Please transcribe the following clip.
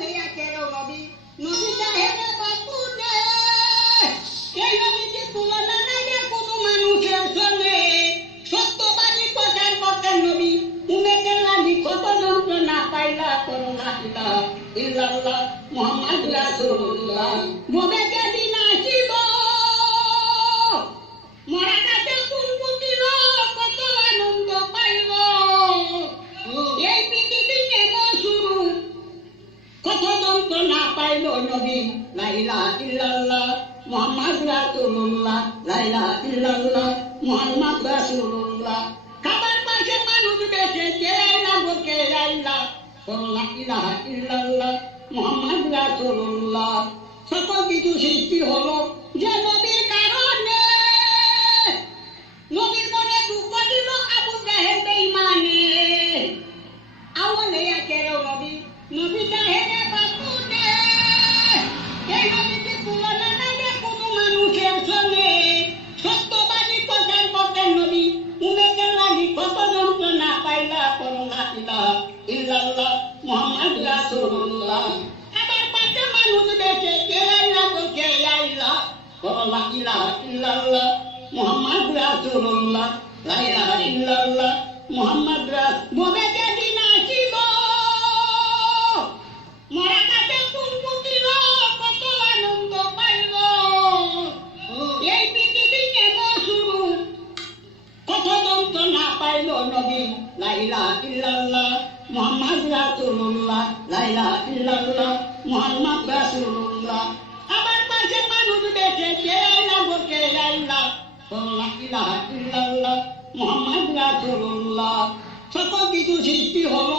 আওয়ালে একেরও নবী নবী সাহেবে বাপুনে এই নবীকে তুলনা নাই যে কোনো মানুষের সঙ্গে সত্যবাদী কথার কথা নবী উমেদের লাগি কত যন্ত্রণা পাইলা করোনা ইল্লাল্লাহ মুহাম্মদ রাসূলুল্লাহ মোদেকে দিন আসিব মরা কাছে ফুল ফুটিল কত আনন্দ পাইল এই পৃথিবী নেব শুরু কত যন্ত্রণা পাইল নবী লা ইলাহা ইল্লাল্লাহ মুহাম্মদ রাসূলুল্লাহ লা ইলাহা ইল্লাল্লাহ মুহাম্মদ রাসূলুল্লাহ খাবার পাশে মানুষ বেঁচে কে লাগো কে আইলা লা ইলাহা ইল্লাল্লাহ মুহাম্মদ রাসূলুল্লাহ সকল কিছু সৃষ্টি হলো যে নবীর কারণে নবীর মনে দুঃখ দিল আবু জাহেল বেঈমানে আওয়ালে একেরও নবী নবী সাহেবে বাপুনে এই নবীকে তুলনা নাই যে কোনো মানুষের সঙ্গে সত্যবাদী কথার কথা নবী উমেদের লাগি কত যন্ত্রণা পাইলা করোনা ইল্লাল্লাহ মুহাম্মদ রাসূলুল্লাহ আবার পাশে মানুষ বেঁচে কে আইলা তো কে আইলা লা ইলাহা ইল্লাল্লাহ মুহাম্মদ রাসূলুল্লাহ লা ইলাহা ইল্লাল্লাহ মুহাম্মদ মোদেকে দিন আসিব মরা কাছে ফুল ফুটিল কত আনন্দ পাইল এই পৃথিবী নেব শুরু কত যন্ত্রণা পাইল নবী লা ইলাহা ইল্লাল্লাহ মুহাম্মদ রাসূলুল্লাহ লা ইলাহা ইল্লাল্লাহ মুহাম্মদ রাসূলুল্লাহ আবার পাশে মানুষ বেঁচে কে লাগো কে আইলা লা ইলাহা ইল্লাল্লাহ মুহাম্মদ রাসূলুল্লাহ সকল কিছু সৃষ্টি হলো